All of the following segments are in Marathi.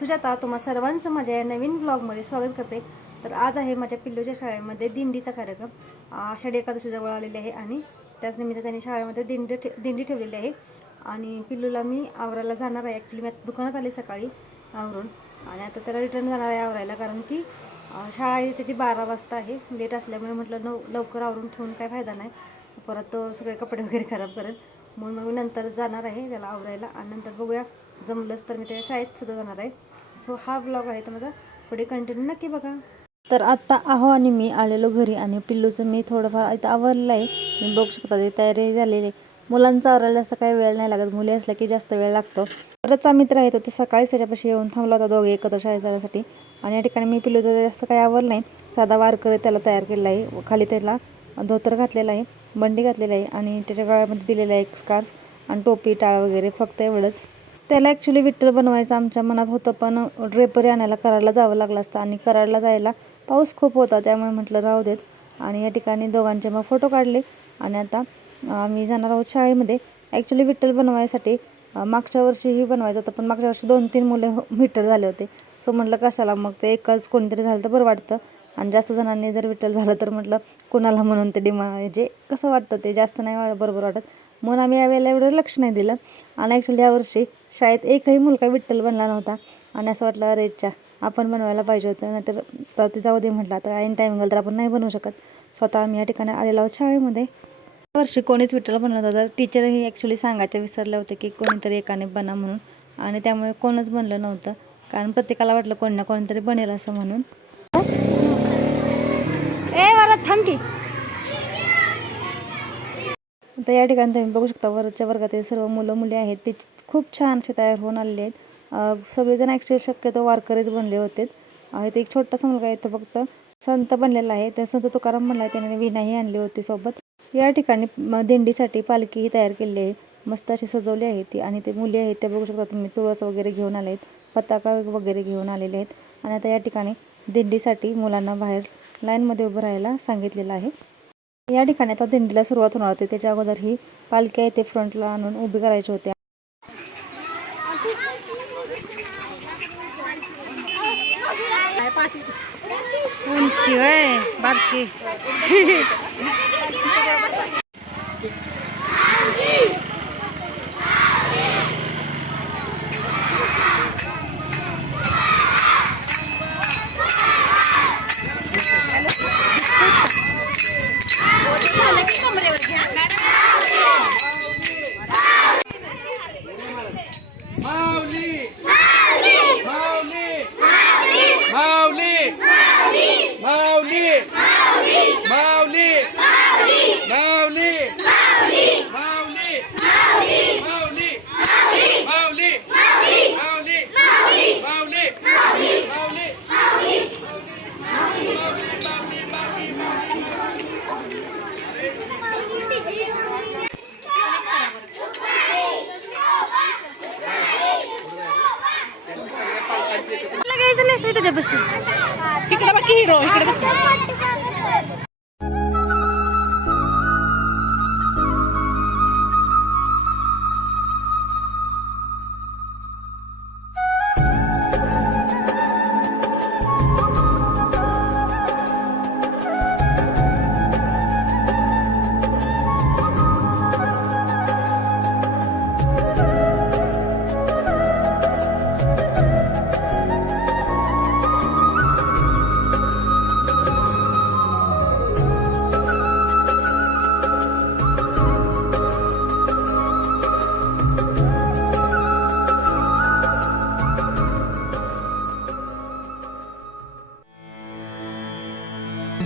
सुजाता तुम्हा सर्वांचं माझ्या या नवीन ब्लॉगमध्ये स्वागत करते. तर आज आहे माझ्या पिल्लूच्या शाळेमध्ये दिंडीचा कार्यक्रम. आषाढी एकादशीजवळ आलेली आहे आणि त्याच निमित्त त्यांनी शाळेमध्ये दिंडी ठे दिंडी ठेवलेली आहे. आणि पिल्लूला मी आवरायला जाणार आहे. ॲक्च्युली मी दुकानात आले सकाळी आवरून. आणि आता त्याला रिटर्न जाणार आहे आवरायला कारण की शाळा आहे त्याची बारा वाजता आहे. लेट असल्यामुळे म्हटलं नऊ लवकर आवरून ठेवून काय फायदा नाही. परत तो सगळे कपडे वगैरे खराब करेल. म्हणून मग मी नंतर जाणार आहे त्याला आवरायला. आणि नंतर बघूया. जमलंच तर मी त्याच्या शाळेत सुद्धा जाणार आहे. सो हा ब्लॉग आहे तर माझा पुढे कंटिन्यू नक्की बघा. तर आत्ता आहो आणि मी आलेलो घरी आणि पिल्लूचं मी थोडंफार इथं आवरलं आहे. तुम्ही बघू शकता ते तयारी झालेली आहे. मुलांचा आवरायला जास्त काही वेळ नाही लागत. मुली असल्या की जास्त वेळ लागतो. परतचा मित्र आहे तो ते सकाळीच त्याच्यापाशी येऊन थांबला होता दोघे एकत्र शाळेत जाण्यासाठी. आणि या ठिकाणी मी पिल्लूचं जास्त काही आवरलं नाही. साधा वारकरी त्याला तयार केलेला आहे. खाली त्याला धोतर घातलेला आहे. बंडी घातलेला आहे. आणि त्याच्या गळ्यामध्ये दिलेला आहे एक स्कार्फ आणि टोपी टाळ वगैरे. फक्त एवढंच. त्याला ॲक्च्युली विठ्ठल बनवायचं आमच्या मनात होतं पण ड्रेपरी आणायला कराडला जावं लागलं असतं आणि कराडला जायला पाऊस खूप होता त्यामुळे म्हटलं राहू देत. आणि या ठिकाणी दोघांचे मग फोटो काढले आणि आता आम्ही जाणार आहोत शाळेमध्ये. ॲक्च्युली विठ्ठल बनवायसाठी मागच्या वर्षीही बनवायचं होतं पण मागच्या वर्षी दोन तीन मुले हो, विठ्ठल झाले होते. सो म्हटलं कशाला मग ते एकच कोणीतरी झालं तर बरं वाटतं. आणि जास्त जणांनी जर विठ्ठल झालं तर म्हटलं कोणाला म्हणून ते डिमा म्हणजे कसं वाटतं ते जास्त नाही वा- बरोबर वाटत. म्हणून आम्ही यावेळेला एवढं लक्ष नाही दिलं. आणि ॲक्च्युली यावर्षी शाळेत एकही मुलगा विठ्ठल बनला नव्हता. आणि असं वाटलं अरे इच्छा आपण बनवायला पाहिजे होतं. नाहीतर तर ते जाऊ दे म्हटलं. आता ऐन टाईम गेलं तर आपण नाही बनवू शकत. स्वतः आम्ही या ठिकाणी आलेलो आहोत शाळेमध्ये. वर्षी कोणीच विठ्ठल बनलं होता टीचरही ॲक्च्युली सांगायचे विसरले होते की कोणीतरी एकाने बना म्हणून. आणि त्यामुळे कोणच बनलं नव्हतं. कारण प्रत्येकाला वाटलं कोणी ना कोणीतरी बनेल असं म्हणून. ए मला थांब की. आता या ठिकाणी तुम्ही बघू शकता वरच्या वर्गातील सर्व मुलं मुली आहेत ते खूप छान असे तयार होऊन आलेले आहेत. सगळेजण ॲक्च्युली शक्यतो वारकरीच बनले होते. इथे एक छोटासा मुलगा आहे तो फक्त संत बनलेला आहे. त्या संत तुकाराम म्हणला आहे त्याने विनाही आणली होती सोबत. या ठिकाणी दिंडीसाठी पालखीही तयार केलेली आहे. मस्त अशी सजवली आहे ती आणि ते मुली आहेत त्या बघू शकता तुम्ही तुळस वगैरे घेऊन आले आहेत पताका वगैरे घेऊन आलेले आहेत. आणि आता या ठिकाणी दिंडीसाठी मुलांना बाहेर लाईनमध्ये उभं राहायला सांगितलेलं आहे. या ठिकाणी आता दिंडीला सुरुवात होणार होती. त्याच्या अगोदर ही पालखी येथे फ्रंटला आणून उभी करायची होती. उंची बाकी तिथे बस इकडे बघ की हिरो इकडे बघ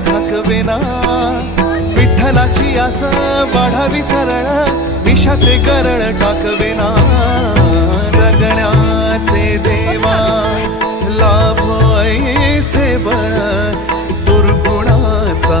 झाकवेना. विठ्ठलाची आस वाढावी सरळ विषाचे करळ टाकवेना. जगण्याचे देवा लाभ ऐसे बळ दुर्गुणाचा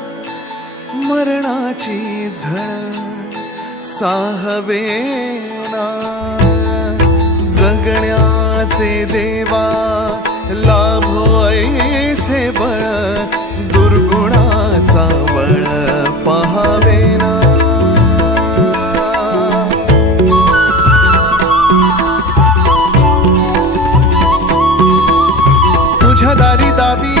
मरणाची झळ साहवेना. जगण्याचे देवा लाभो ऐसे बळ दुर्गुणाचा बळ पहावेना. तुझ्या दारी दाबी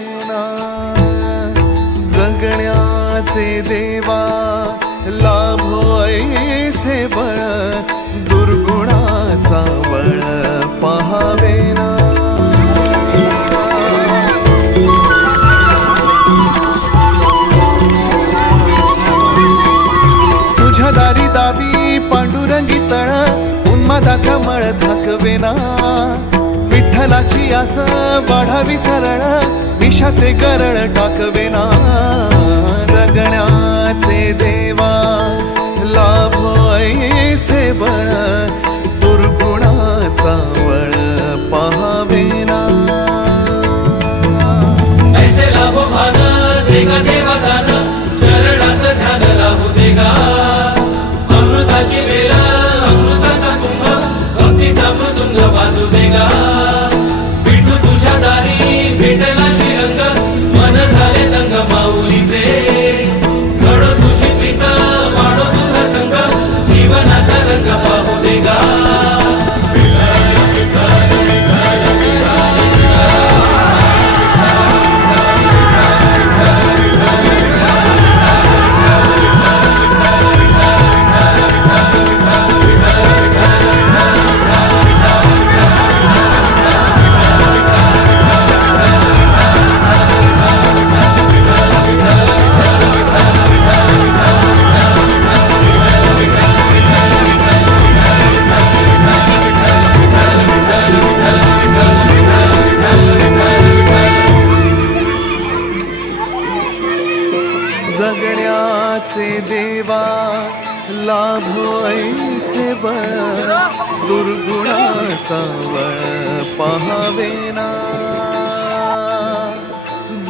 करण्याचे देवा लाभो ऐसे बळ दुर्गुणाचा बळ पहावे ना. तुझ्या दारी दावी पांडुरंगी तळ उन्मादाचा मळ झाकवेना विठ्ठलाची आस वाढावी सरळ दिशाचे गरळ टाकवेना ಬ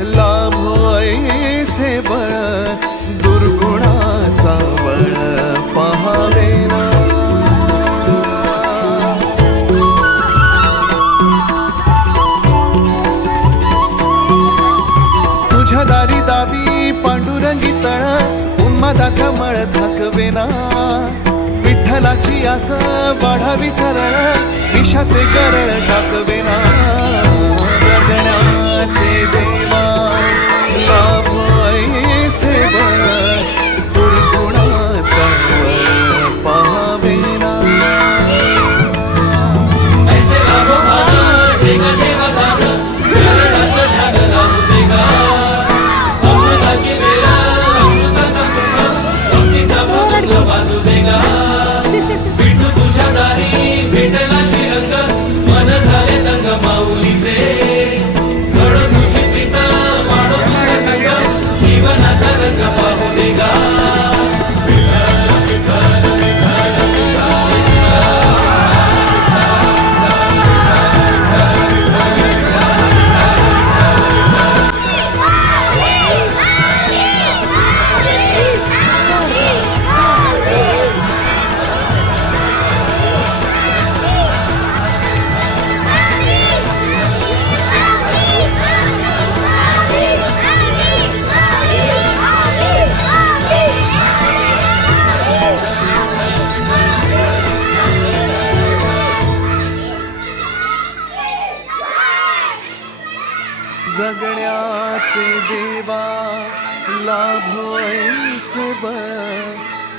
लाभो ऐसे बळ दुर्गुणाचा बळ पहावे ना. तुझ्या दारी दावी पांडुरंगी तळ उन्मादाचा मळ झाकवेना विठ्ठलाची आस वाढावी सरळ ईशाचे करळ टाकवे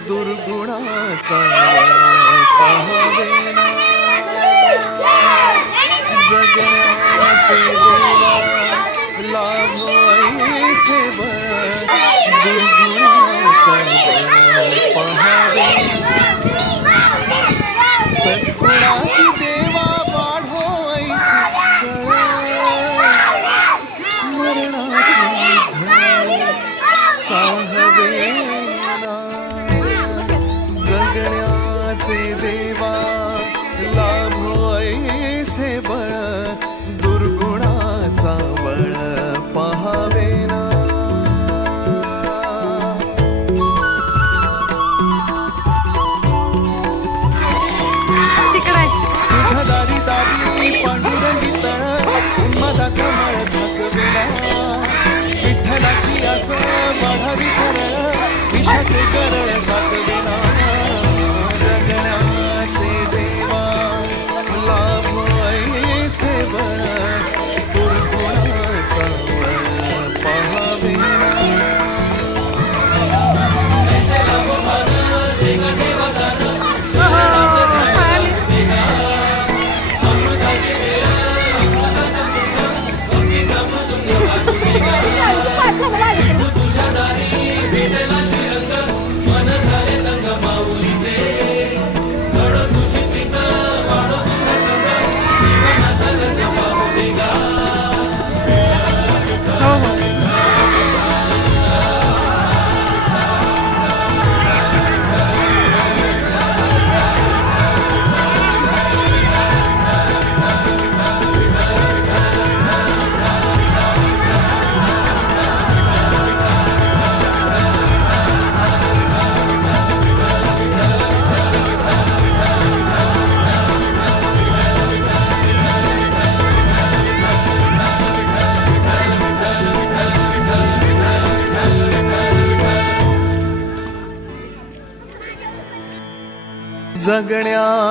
दुर्गुणाचा पाहवेणा जगाचे देवा दुर्गुणाचा पाहवेणा सद्गुणाची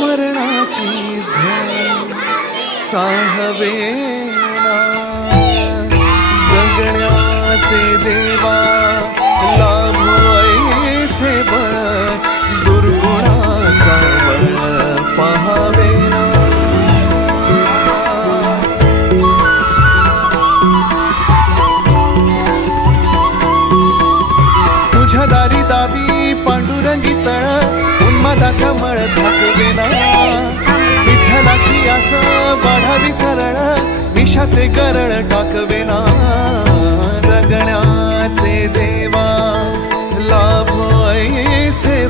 मरणाची झळ जगण्याचे देवा वाढावी सरळ विषाचे गरळ टाकवेना जगण्याचे देवा लाभ ऐसे